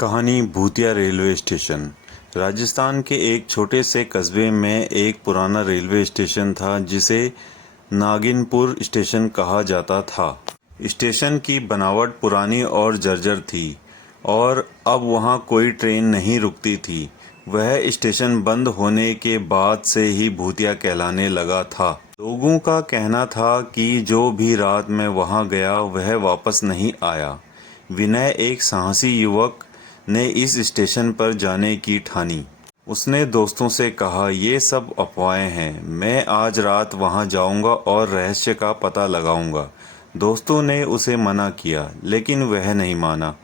कहानी भूतिया railway station. Rajasthan के एक छोटे से कस्बे में एक पुराना रेलवे स्टेशन था जिसे नागिनपुर स्टेशन कहा जाता था। स्टेशन की बनावट पुरानी और जर्जर थी और अब वहां कोई ट्रेन नहीं रुकती थी। वह स्टेशन बंद होने के बाद से ही भूतिया कहलाने लगा था। लोगों का कहना था कि जो भी रात में वहां गया वह वापस नहीं आया। विनय, एक साहसी युवक, ने इस स्टेशन पर जाने की ठानी। उसने दोस्तों से कहा, ये सब अफवाहें हैं, मैं आज रात वहां जाऊंगा और रहस्य का पता लगाऊंगा। दोस्तों ने उसे मना किया लेकिन वह नहीं माना।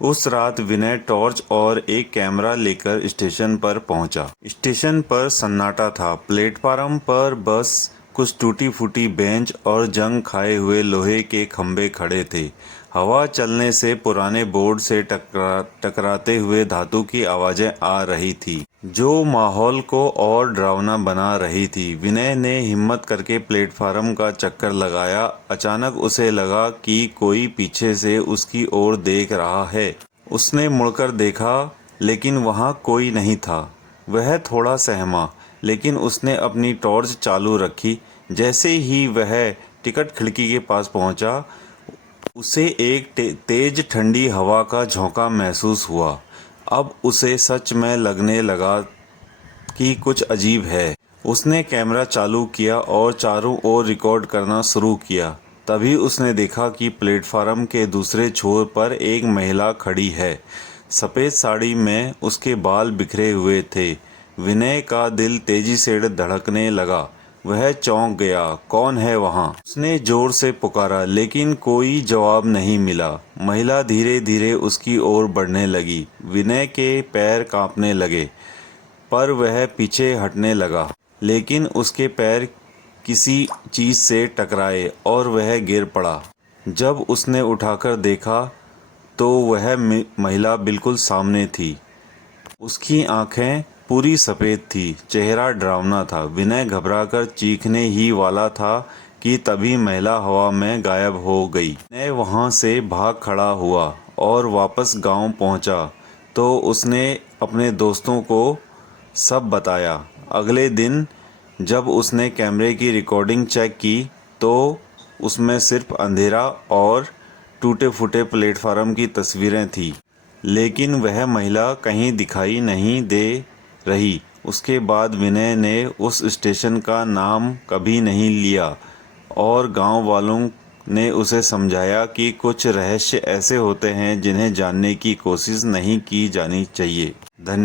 उस रात विनय टॉर्च और एक कैमरा लेकर स्टेशन पर पहुंचा। स्टेशन पर सन्नाटा था। प्लेटफार्म पर बस कुछ टूटी फूटी बेंच और जंग खाए हुए लोहे के खंभे खड़े थे। हवा चलने से पुराने बोर्ड से टकराते हुए धातु की आवाजें आ रही थी जो माहौल को और डरावना बना रही थी। विनय ने हिम्मत करके प्लेटफार्म का चक्कर लगाया। अचानक उसे लगा कि कोई पीछे से उसकी ओर देख रहा है। उसने मुड़कर देखा लेकिन वहां कोई नहीं था। वह थोड़ा सहमा लेकिन उसने अपनी टॉर्च चालू रखी। जैसे ही वह टिकट खिड़की के पास पहुंचा, उसे एक तेज ठंडी हवा का झोंका महसूस हुआ। अब उसे सच में लगने लगा कि कुछ अजीब है। उसने कैमरा चालू किया और चारों ओर रिकॉर्ड करना शुरू किया। तभी उसने देखा कि प्लेटफार्म के दूसरे छोर पर एक महिला खड़ी है। सफ़ेद साड़ी में उसके बाल बिखरे हुए थे। विनय का दिल तेजी से धड़कने लगा। वह चौंक गया। कौन है वहाँ? उसने जोर से पुकारा लेकिन कोई जवाब नहीं मिला। महिला धीरे धीरे उसकी ओर बढ़ने लगी। विनय के पैर कांपने लगे पर वह पीछे हटने लगा। लेकिन उसके पैर किसी चीज से टकराए और वह गिर पड़ा। जब उसने उठाकर देखा तो वह महिला बिल्कुल सामने थी। उसकी आंखें पूरी सफ़ेद थी, चेहरा डरावना था। विनय घबराकर चीखने ही वाला था कि तभी महिला हवा में गायब हो गई। विनय वहां से भाग खड़ा हुआ और वापस गांव पहुंचा तो उसने अपने दोस्तों को सब बताया। अगले दिन जब उसने कैमरे की रिकॉर्डिंग चेक की तो उसमें सिर्फ अंधेरा और टूटे फूटे प्लेटफार्म की तस्वीरें थी, लेकिन वह महिला कहीं दिखाई नहीं दे रही। उसके बाद विनय ने उस स्टेशन का नाम कभी नहीं लिया और गांव वालों ने उसे समझाया कि कुछ रहस्य ऐसे होते हैं जिन्हें जानने की कोशिश नहीं की जानी चाहिए। धन्यवाद।